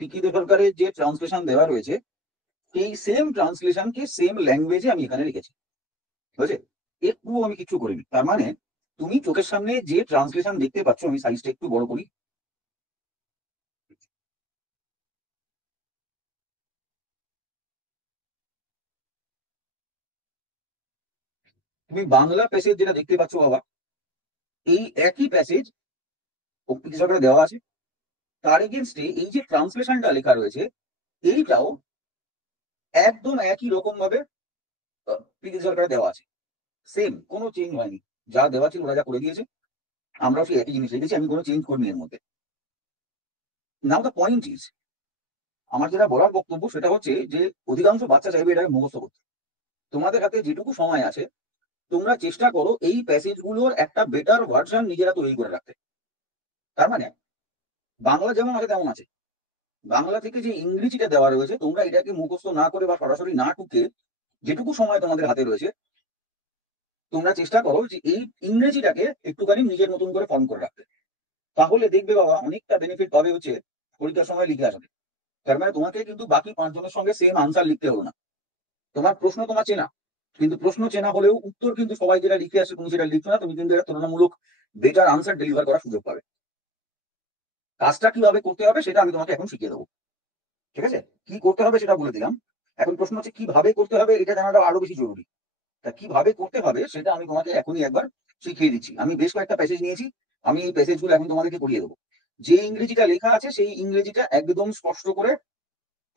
Ticket সরকারের যে translation দেওয়া রয়েছে এই সেম ট্রান্সলেশনকে সেম ল্যাঙ্গুয়েজে আমি এখানে লিখেছি, বুঝেছে? একটু আমি কিছু করিনি। তার মানে তুমি চোখের সামনে যে ট্রান্সলেশন দেখতে পাচ্ছ, আমি সাইজটা একটু বড় করি, তুমি বাংলা প্যাসেজ যেটা দেখতে পাচ্ছ বাবা, এই একই প্যাসেজ পিকি সরকারে দেওয়া আছে। তার এগেনস্টে এই যে ট্রান্সলেশনটা লেখা রয়েছে, এইটাও একদম একই রকম ভাবে পিকি সরকারে দেওয়া আছে। সেম, কোনো চেঞ্জ হয়নি। যা দেওয়া ছিল ওরা যা করে দিয়েছে, আমরাও সেই একই জিনিস লিখেছি, আমি কোনো চেঞ্জ করিনি এর মধ্যে। নাও দ্য পয়েন্ট ইজ, আমার যেটা বলার বক্তব্য সেটা হচ্ছে যে অধিকাংশ বাচ্চা চাইবে এটাকে মুখস্থ করতে। তোমাদের হাতে যেটুকু সময় আছে, তোমরা চেষ্টা করো এই প্যাসেজ গুলোর একটা বেটার ভার্সন নিজেরা তৈরি করে রাখতে। তার মানে বাংলা যেমন আছে তেমন আছে, বাংলা থেকে যে ইংরেজিটা দেওয়া রয়েছে, তোমরা এটাকে মুখস্থ না করে বা সরাসরি না টুকে যেটুকু সময় তোমাদের হাতে রয়েছে, তোমরা চেষ্টা করো যে এই ইংরেজিটাকে একটুখানি নিজের মতন করে ফর্ম করে রাখতে। তাহলে দেখবে বাবা অনেকটা বেনিফিট পাবে হচ্ছে পরীক্ষার সময় লিখে আসবে। তার মানে তোমাকে কিন্তু বাকি পাঁচজনের সঙ্গে সেম আনসার লিখতে হলো না। তোমার প্রশ্ন তোমার চেনা, কিন্তু প্রশ্ন চেনা হলেও উত্তর কিন্তু সবাই যেটা লিখে আসে তুমি সেটা লিখছো না, তুমি কিন্তু একটা তুলনামূলক বেটার আনসার ডেলিভার করার সুযোগ পাবে। কাজটা কিভাবে করতে হবে সেটা আমি তোমাকে এখন শিখিয়ে দেবো, ঠিক আছে? কি করতে হবে সেটা বলে দিলাম। এখন প্রশ্ন হচ্ছে কিভাবে করতে হবে, এটা জানাটা আরো বেশি জরুরি। তা কিভাবে করতে হবে সেটা আমি তোমাকে এখনই একবার শিখিয়ে দিচ্ছি। আমি বেশ কয়েকটা প্যাসেজ নিয়েছি, আমি এই প্যাসেজ গুলো এখন তোমাদেরকে করিয়ে দেবো। যে ইংরেজিটা লেখা আছে সেই ইংরেজিটা একদম স্পষ্ট করে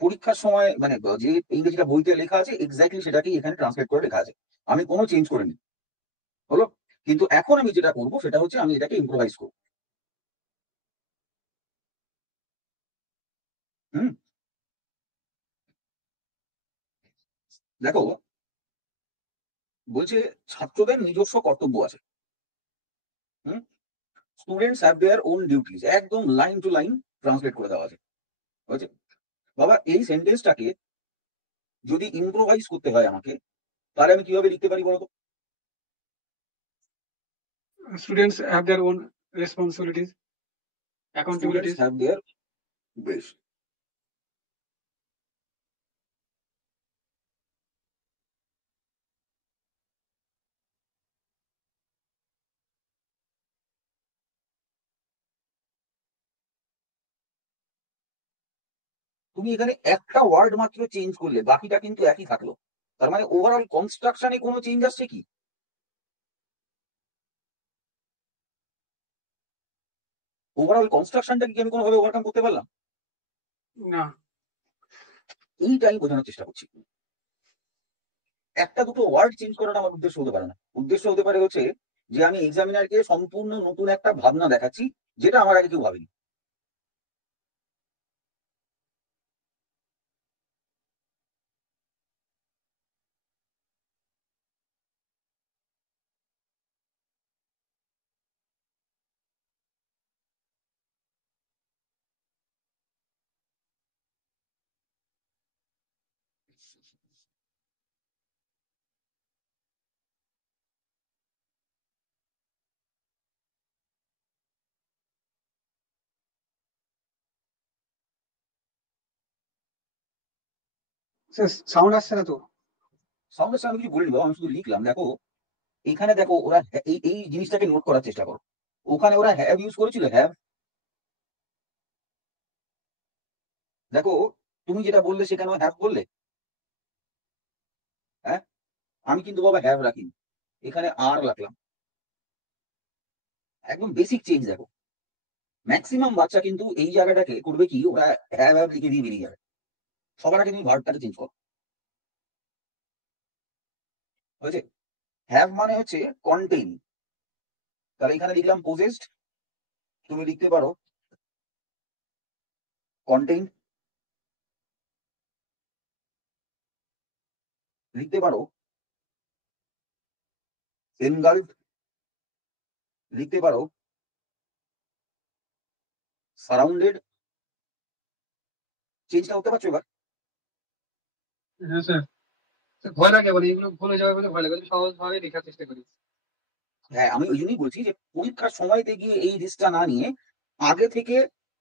পরীক্ষার সময়, মানে যে ইংরেজিটা বইতে লেখা আছে এক্স্যাক্টলি সেটাকেই এখানে ট্রান্সলেট করে লেখা আছে। আমি কোনো চেঞ্জ করিনি, হলো? কিন্তু এখন আমি যেটা করবো সেটা হচ্ছে আমি এটাকে ইম্প্রোভাইজ করবো। হুম। দেখো, বলছে ছাত্রদের নিজস্ব কর্তব্য আছে। Hmm. Students have their own duties, একদম লাইন টু লাইন ট্রান্সলেট করে দেওয়া আছে, বুঝেছে? বাবা এই সেন্টেন্সটাকে যদি ইম্প্রোভাইজ করতে হয় আমাকে, তাহলে আমি কিভাবে লিখতে পারি বলতো? Students have their own responsibilities, students accountabilities. Have their, বেশ, তুমি এখানে একটা ওয়ার্ড মাত্র চেঞ্জ করলে বাকিটা কিন্তু একই থাকলো। তার মানে ওভারঅল কনস্ট্রাকশনে কোনো চেঞ্জ আসছে কি? ওভারঅল কনস্ট্রাকশনটাকে কি আমি কোনোভাবে ওভারকাম করতে পারলাম? না, এইটা আমি বোঝানোর চেষ্টা করছি। একটা দুটো ওয়ার্ড চেঞ্জ করাটা আমার উদ্দেশ্য হতে পারে না। উদ্দেশ্য হতে পারে হচ্ছে যে আমি এক্সামিনারকে সম্পূর্ণ নতুন একটা ভাবনা দেখাচ্ছি, যেটা আমার আগে কেউ ভাবেনি। সাউন্ড আসছে না তো। সাউন্ডের সঙ্গে আমি কিছু বলিনি বাবা, আমি শুধু লিখলাম। দেখো এখানে দেখো ওরা এই এই জিনিসটাকে নোট করার চেষ্টা করো। ওখানে ওরা হ্যাভ ইউজ করেছিল, হ্যাভ। দেখো তুমি যেটা বললে সেখানে হ্যাভ বললে, হ্যাঁ? আমি কিন্তু বাবা হ্যাভ রাখিনি, এখানে আর রাখলাম। একদম বেসিক চেঞ্জ দেখো। ম্যাক্সিমাম বাচ্চা কিন্তু এই জায়গাটাকে করবে কি, ওরা হ্যাভ হ্যাভ লিখে দিয়ে বেরিয়ে যাবে। সবার আগে তুমি ভার্বটাকে চেঞ্জ করো, হয়েছে? হ্যাভ মানে হচ্ছে কন্টেইন, তাহলে এখানে লিখলাম পজেসড। তুমি লিখতে পারো কন্টেইন, লিখতে পারো এনগাল্ফ, লিখতে পারো সারাউন্ডেড। চেঞ্জটা হতে পারছো এবার? হ্যাঁ স্যার, ভয় লাগে, মানে এগুলো ভুলে যাবে বলে ভয় লাগে, আমি সহজভাবে লেখার চেষ্টা করি। হ্যাঁ, আমি ওই জন্যই বলছি যে পরীক্ষার সময়তে গিয়ে এই রিস্কটা না নিয়ে আগে থেকে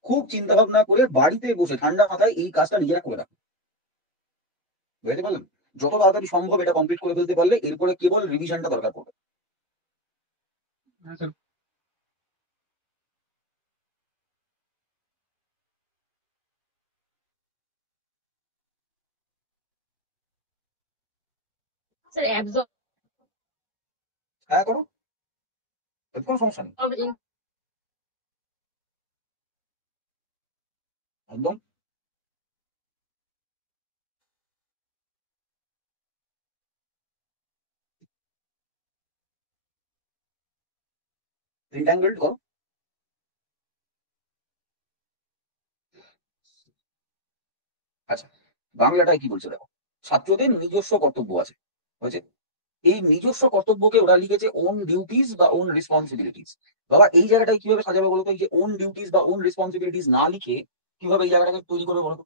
খুব চিন্তা ভাবনা করে বাড়িতে বসে ঠান্ডা মাথায় এই কাজটা নিজেরা করে রাখো। বুঝতে পারলাম? যত তাড়াতাড়ি সম্ভব এটা কমপ্লিট করে ফেলতে পারলে এরপরে কেবল রিভিশনটা দরকার পড়বে। হ্যাঁ স্যার। স্যার অ্যাবজর্ব হ্যাঁ করো, এতে কোনো সমস্যা নেই। একদম। রিট্যাঙ্গেলড করো। আচ্ছা, বাংলাটায় কি বলছে দেখো, ছাত্রদের নিজস্ব কর্তব্য আছে, হয়েছে। এই নিজস্ব কর্তব্যকে ওরা লিখেছে ওন ডিউটিস বা ওন রেসপন্সিবিলিটিস। বাবা এই জায়গাটায় কিভাবে সাজাবে বলতো? এই যে ওন ডিউটিস বা ওন রেসপন্সিবিলিটিস না লিখে কিভাবে এই জায়গাটাকে তৈরি করবে বলতো?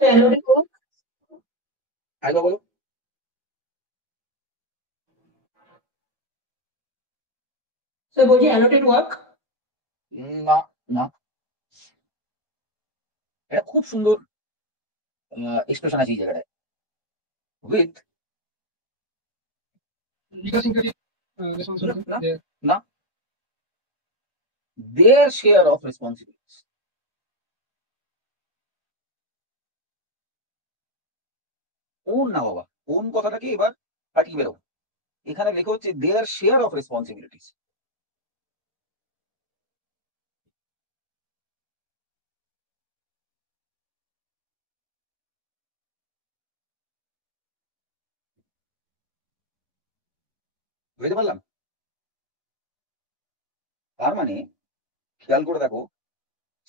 Annotated work. আগে বলো। স্যার বলছি অ্যানোটেড ওয়ার্ক। না, না, এটা খুব সুন্দর এক্সপ্রেশন আছে এই জায়গাটায়, উইথ। ইডিওসিনক্রেটিক রেসপন্সিবিলিটি না, যে না, দেয়ার শেয়ার অফ রেসপন্সিবিলিটিস। ওন না বাবা, ওন কথাটাকে এবার কাটিয়ে বেরো। এখানে লেখা হচ্ছে দেয়ার শেয়ার অফ রেসপন্সিবিলিটিস। বুঝতে পারলাম? তার মানে খেয়াল করে দেখো,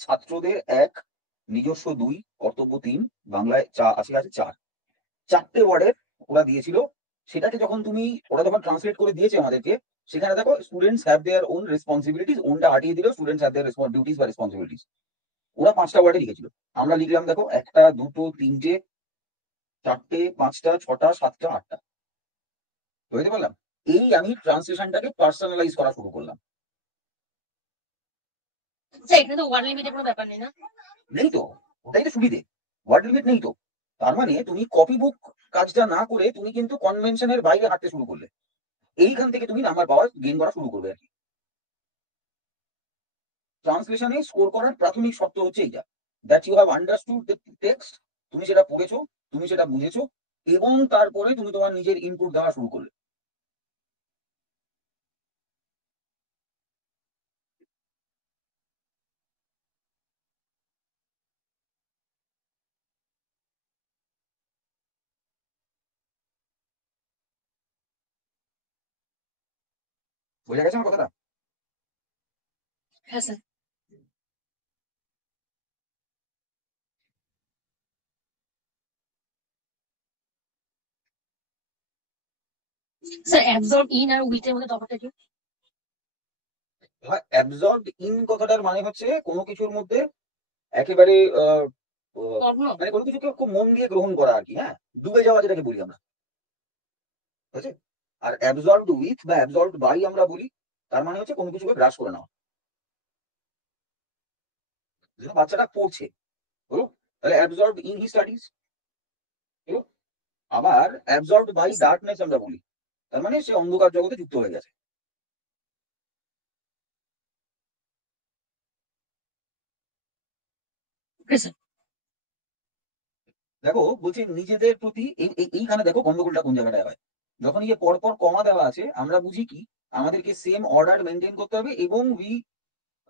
ছাত্রদের এক, নিজস্ব দুই, কর্তব্য তিন, বাংলায় আছে আছে চার, চারটে ওয়ার্ডের ওরা দিয়েছিল। সেটাকে যখন তুমি, ওরা যখন ট্রান্সলেট করে দিয়েছে আমাদেরকে, সেখানে দেখো students have their own responsibilities, ওনটা হাটিয়ে দিল স্টুডেন্টস হ্যাভ দেয়ার ডিউটিস বা রেসপন্সিবিলিটিস। ওরা পাঁচটা ওয়ার্ডে লিখেছিল, আমরা লিখলাম দেখো একটা, দুটো, তিনটে, চারটে, পাঁচটা, ছটা, সাতটা, আটটা। বুঝতে পারলাম? এই আমি ট্রান্সলেশনটাকে পার্সোনালাইজ করা শুরু করলাম। স্যার এখানে তো ওয়ার্ড লিমিটের কোনো ব্যাপার নেই না? নেই তো, ওটাই তো সুবিধে, ওয়ার্ড লিমিট নেই তো। তার মানে তুমি কপি বুক কাজটা না করে তুমি কিন্তু কনভেনশনের বাইরে হাঁটতে শুরু করলে, এইখান থেকে তুমি নাম্বার পাওয়া গেইন করা শুরু করবে আর কি। ট্রান্সলেশনে স্কোর করার প্রাথমিক শর্ত হচ্ছে এইটা, that you have understood the text, তুমি সেটা পড়েছো, তুমি সেটা বুঝেছো, এবং তারপরে তুমি তোমার নিজের ইনপুট দেওয়া শুরু করলে। বোঝা গেছে আমার কথাটা? হ্যাঁ স্যার। স্যার অ্যাবজর্ব ইন আর উইথ এর মধ্যে তফাৎটা কি? অ্যাবজর্বড ইন কথাটার মানে হচ্ছে কোনো কিছুর মধ্যে একেবারে কর্ণ। মানে কোনো কিছুকে খুব মন দিয়ে গ্রহণ করা আর কি, হ্যাঁ, ডুবে যাওয়া যেটাকে বলি আমরা, ঠিক আছে। আর অ্যাবজর্বড উইথ বা অ্যাবজর্বড বাই আমরা বলি, তার মানে হচ্ছে কোনো কিছুকে গ্রাস করে নেওয়া। যেন বাচ্চাটা পড়ছে, হলো, তাহলে অ্যাবজর্বড ইন হি স্টাডিজ, হলো। আবার অ্যাবজর্বড বাই ডার্কনেস আমরা বলি, তার মানে সে অন্ধকার জগতে যুক্ত হয়ে গেছে। Okay sir. দেখো বলছি নিজেদের প্রতি এইখানে দেখো গন্ডগোলটা কোন জায়গাটায় হয়, যখন এই যে পরপর কমা দেওয়া আছে আমরা বুঝি কি, আমাদেরকে সেম অর্ডার মেনটেন করতে হবে, এবং উই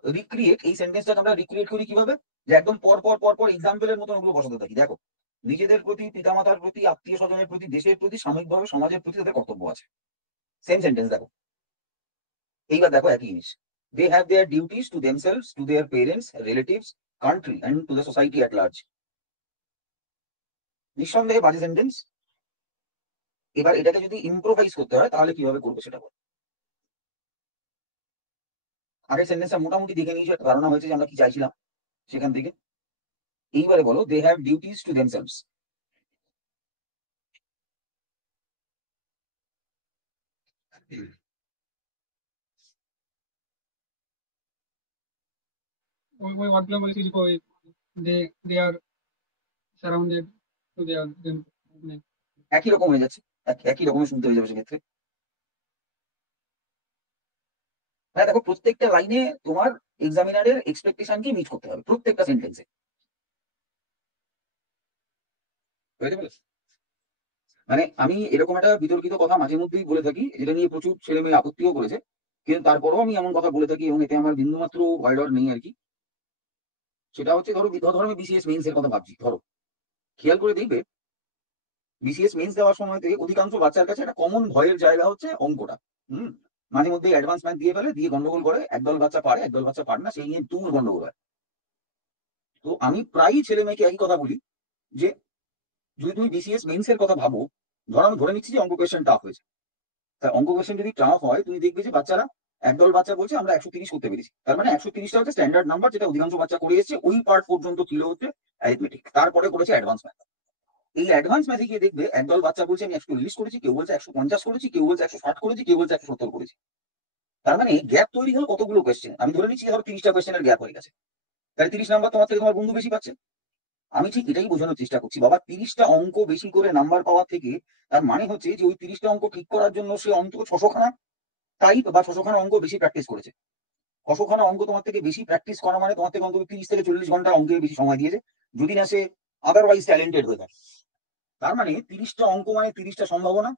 রিক্রিয়েট, এই সেন্টেন্সটাকে আমরা রিক্রিয়েট করি কিভাবে, যে একদম পর পর পর পর এক্সাম্পলের মতন ওগুলো বসাতে থাকি। দেখো, নিজেদের প্রতি, পিতামাতার প্রতি, আত্মীয় স্বজনের প্রতি, দেশের প্রতি, সাময়িকভাবে সমাজের প্রতি তাদের কর্তব্য আছে। সেম সেন্টেন্স দেখো। এইবার দেখো একই জিনিস, they have their duties to themselves, to their parents, relatives, country and to the society at large. নিঃসন্দেহে বাজে সেন্টেন্স। এবার এটাকে যদি ইম্প্রোভাইজ করতে হয় তাহলে কিভাবে করবো সেটা বল। আগের সেন্টেন্সটা মোটামুটি দেখে নিয়েছো, একটা ধারণা হয়েছে যে আমরা কি চাইছিলাম সেখান থেকে। এইবারে বলো they have duties to themselves. ওই ওয়ার্ডগুলো বলে লিখো ওই they are surrounded to their them, একই রকম হয়ে যাচ্ছে, একই রকমের শুনতে হয়ে যাবে সেক্ষেত্রে। হ্যাঁ দেখো, প্রত্যেকটা লাইনে তোমার এক্সামিনারের এক্সপেকটেশনকে মিট করতে হবে প্রত্যেকটা সেন্টেন্সে, বুঝতে পেরেছো? মানে আমি এরকম একটা বিতর্কিত কথা মাঝে মধ্যেই বলে থাকি, যেটা নিয়ে প্রচুর ছেলে মেয়ে আপত্তিও করেছে, কিন্তু তারপরেও আমি এমন কথা বলে থাকি এবং এতে আমার বিন্দুমাত্র ভয় ডর নেই আর কি। সেটা হচ্ছে ধরো ধরো আমি বিসিএস মেইনস এর কথা ভাবছি, ধরো খেয়াল করে দেখবে বিসিএস মেইনস দেওয়ার সময়তে অধিকাংশ বাচ্চার কাছে একটা কমন ভয়ের জায়গা হচ্ছে অঙ্কটা। হুম। মাঝে মধ্যে অ্যাডভান্স ম্যাথ দিয়ে ফেলে, দিয়ে গন্ডগোল করে, একদল বাচ্চা পারে একদল বাচ্চা পারে না, সেই নিয়ে তুমুল গন্ডগোল হয়। তো আমি প্রায়ই ছেলে মেয়েকে একই কথা বলি যে যদি তুমি বিসিএস মেইনস এর কথা ভাবো, ধরো আমি ধরে নিচ্ছি যে অঙ্ক কোয়েশ্চেন টাফ হয়েছে, তা অঙ্ক কোয়েশ্চেন যদি টাফ হয় তুমি দেখবে যে বাচ্চারা একদল বাচ্চা বলছে আমরা 130 করতে পেরেছি, তার মানে 130টা হচ্ছে স্ট্যান্ডার্ড নাম্বার, যেটা অধিকাংশ বাচ্চা করে এসেছে। ওই পার্ট পর্যন্ত ছিল হচ্ছে অ্যারিথমেটিক, তারপরে করেছে অ্যাডভান্স ম্যাথ। এই অ্যাডভান্স ম্যাথে গিয়ে দেখবে একদল বাচ্চা বলছে আমি 140 করেছি, কেউ বলছে 150 করেছি, কেউ বলছে 160 করেছি, কেউ বলছে 170 করেছি। তার মানে গ্যাপ তৈরি হলো কতগুলো কোয়েশ্চেন, আমি ধরে নিচ্ছি ধরো 30টা কোয়েশ্চেনের গ্যাপ হয়ে গেছে, তাহলে 30 নাম্বার তোমার থেকে তোমার বন্ধু বেশি পাচ্ছে। আমি ঠিক এটাই বোঝানোর চেষ্টা করছি, বাবা 30টা অঙ্ক বেশি করে নাম্বার পাওয়ার থেকে তার মানে হচ্ছে যে ওই 30টা অঙ্ক ঠিক করার জন্য সে অন্তত 600খানা টাইপ বা 600খানা অঙ্ক বেশি প্র্যাকটিস করেছে। 600খানা অঙ্ক তোমার থেকে বেশি প্র্যাকটিস করা মানে তোমার থেকে অন্তত 30 থেকে 40 ঘন্টা অঙ্কে বেশি সময় দিয়েছে, যদি না সে আদারওয়াইজ ট্যালেন্টেড হয়ে থাকে। তার মানে 30টা অঙ্ক মানে 30টা সম্ভাবনা,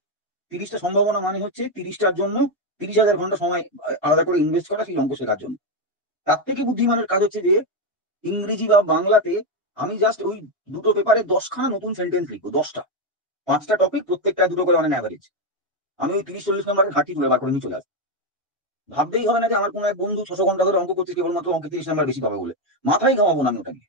30টা সম্ভাবনা মানে হচ্ছে 30টার জন্য 30,000 ঘন্টা সময় আলাদা করে ইনভেস্ট করা সেই অঙ্ক শেখার জন্য। তার থেকে বুদ্ধিমানের কাজ হচ্ছে যে ইংরেজি বা বাংলাতে আমি জাস্ট ওই দুটো পেপারে 10খানা নতুন সেন্টেন্স লিখবো, 10টা, 5টা টপিক, প্রত্যেকটা দুটো করে অনেক অ্যাভারেজ। আমি ওই 30-40 নম্বরের ঘাটি তুলে বার করে নিয়ে চলে আসবো। ভাবতেই হবে না যে আমার কোনো এক বন্ধু 600 ঘন্টা ধরে অঙ্ক করছে কেবলমাত্র অঙ্কে 30 নাম্বার বেশি পাবে বলে, মাথায় ঘামাবো না আমি ওটা নিয়ে।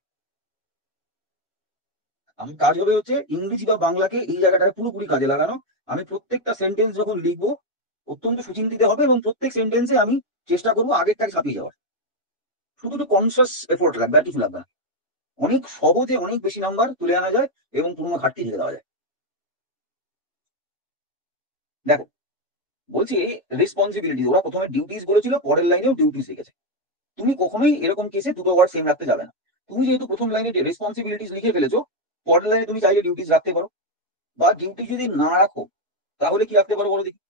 আমি কাজ হবে হচ্ছে ইংরেজি বা বাংলাকে এই জায়গাটায় পুরোপুরি কাজে লাগানো। আমি প্রত্যেকটা সেন্টেন্স যখন লিখবো অত্যন্ত সুচিন্তিত হবে এবং প্রত্যেক সেন্টেন্সে আমি চেষ্টা করবো আগেরটাকে ছাপিয়ে যাওয়ার। শুধু একটু কনসিয়াস এফোর্ট লাগবে, আর কিছু লাগবে না। অনেক সহজে অনেক বেশি নাম্বার তুলে আনা যায় এবং পুরোনো ঘাটতি ঢেকে দেওয়া যায়। দেখো বলছি রেসপন্সিবিলিটি, ওরা প্রথমে ডিউটিস বলেছিল, পরের লাইনেও ডিউটিস লিখেছে। তুমি কখনোই এরকম কেসে দুটো ওয়ার্ড সেম রাখতে যাবে না। তুমি যেহেতু প্রথম লাইনে রেসপন্সিবিলিটিস লিখে ফেলেছো, পরের লাইনে তুমি চাইলে ডিউটিস রাখতে পারো, বা ডিউটি যদি না রাখো তাহলে কি রাখতে পারো বলো দেখি।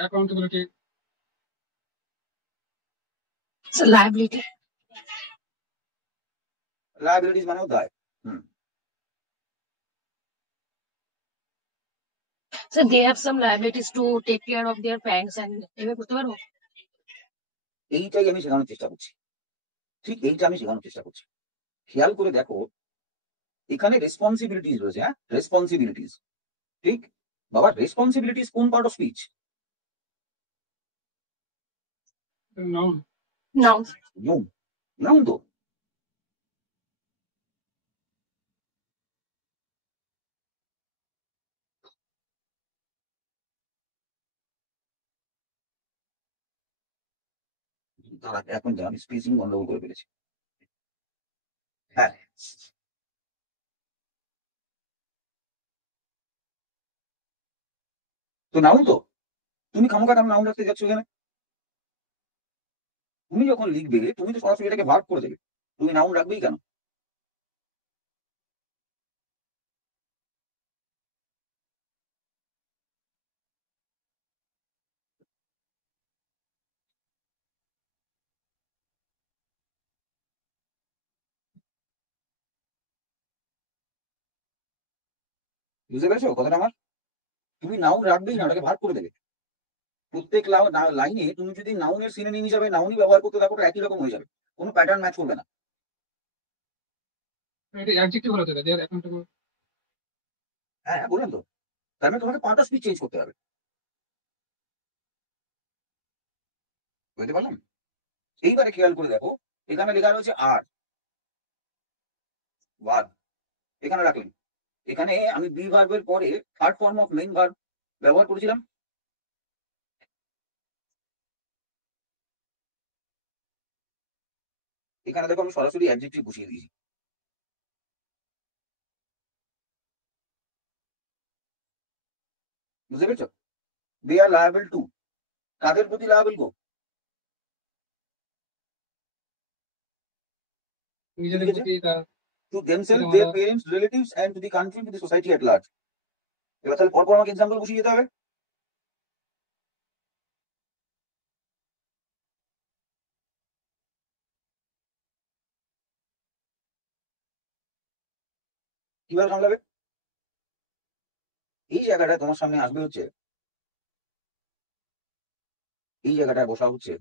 অ্যাকাউন্টেবিলিটি। So liability. লায়াবিলিটিস মানেও দায়। হুম। So they have some liabilities to take care of their parents and এভাবে করতে পারবো? এইটাই আমি শেখানোর চেষ্টা করছি, ঠিক এইটা আমি শেখানোর চেষ্টা করছি। খেয়াল করে দেখো এখানে রেসপন্সিবিলিটিস রয়েছে, হ্যাঁ রেসপন্সিবিলিটিস, ঠিক। বাবা রেসপন্সিবিলিটিস কোন part of speech? Noun. Noun. Noun. Noun তো। দাঁড়া, এখন যা আমি স্পেসিং গন্ডগোল করে ফেলেছি। হ্যাঁ, তো নাউন তো। তুমি খামোখা কেন নাউন রাখতে যাচ্ছ এখানে? তুমি যখন লিখবে তুমি তো সরাসরি এটাকে ভার্ব করে দেবে, তুমি নাউন রাখবেই কেন? বুঝতে পেরেছো কথাটা আমার? তুমি নাউন রাখবেই না, ওটাকে ভার্ব করে দেবে। প্রত্যেক লাইনে তুমি যদি নাউনের সিনোনিম হিসাবে নাউনই ব্যবহার করতে থাকো ওটা একই রকম হয়ে যাবে, কোনো প্যাটার্ন ম্যাচ করবে না। এটা অ্যাডজেক্টিভ হলো তো, দে আর অ্যাকাউন্টেবল। হ্যাঁ হ্যাঁ, বললাম তো। তার মানে তোমাকে 5টা স্পিচ চেঞ্জ করতে হবে, বুঝতে পারলাম? এইবারে খেয়াল করে দেখো এখানে লেখা রয়েছে আর ভার্ব, এখানে রাখলাম। এখানে আমি বি ভার্বের পরে third form of main verb ব্যবহার করেছিলাম। এখানে দেখো আমি সরাসরি অ্যাডজেক্টিভ বসিয়ে দিয়েছি। বুঝতে পেরেছো? দে আর লায়াবল টু, কাদের প্রতি লায়াবল গো? নিজেদের লিখেছে প্রতি তার টু দেমসেলফ, পিতা মাতা। Their parents, relatives and to the country, to the society at large. এবার তাহলে পরপর আমাকে এক্সাম্পল বসিয়ে যেতে হবে। কিভাবে সামলাবে? এই জায়গাটা তোমার সামনে আসবে হচ্ছে, এই জায়গাটায় বসা হচ্ছে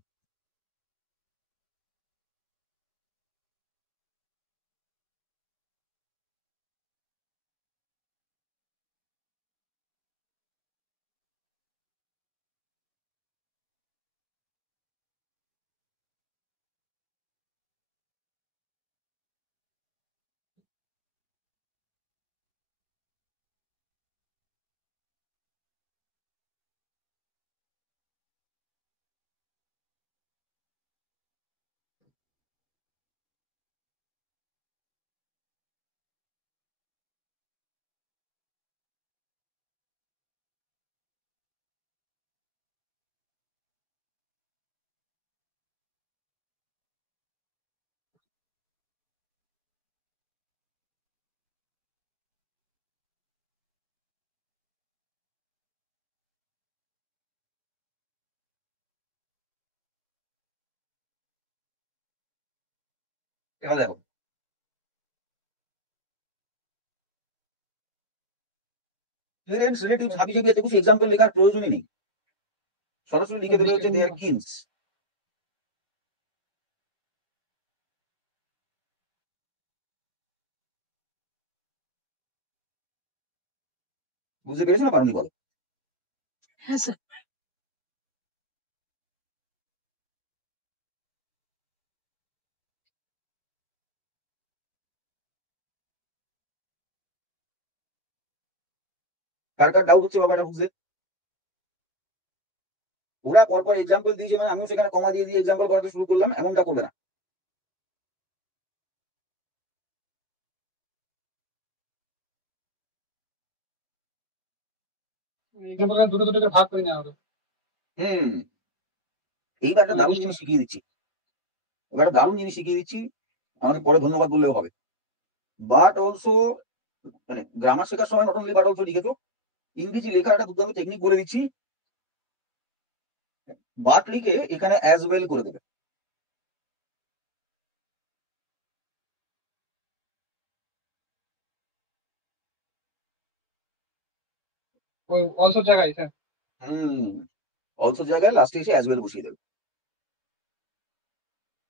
এবার দেখো পেরেন্টস, রিলেটিভস হাবি জাবি এত কিছু এক্সাম্পল লেখার প্রয়োজনই নেই, সরাসরি লিখে দেবে হচ্ছে দেয়ার কিনস। বুঝতে পেরেছো না পারোনি বলো? হ্যাঁ স্যার। কার কার ডাউট হচ্ছে বাবাটা বুঝতে? ওরা পরপর এক্সাম্পল দিয়েছে মানে আমিও সেখানে কমা দিয়ে দিয়ে এক্সাম্পল করাতে শুরু করলাম, এমনটা করবে না। এক্সাম্পল দুটো দুটো করে ভাগ করে নেওয়া হলো। হুম, এইবার একটা দারুণ নির্দিষ্ট জিনিস শিখিয়ে দিচ্ছি, এবার একটা দারুণ জিনিস শিখিয়ে দিচ্ছি, আমাকে পরে ধন্যবাদ বললেও হবে। বাট অলসো, মানে গ্রামার শেখার সময় নট অনলি বাট অলসো লিখেছো, ইংরেজি লেখার একটা দুর্দান্ত টেকনিক বলে দিচ্ছি। বাট লিখে এখানে অ্যাজ ওয়েল করে দেবে। ওই অলসো জায়গায় স্যার। হুম, অলসো জায়গায় লাস্টে এসে অ্যাজ ওয়েল বসিয়ে দেবে।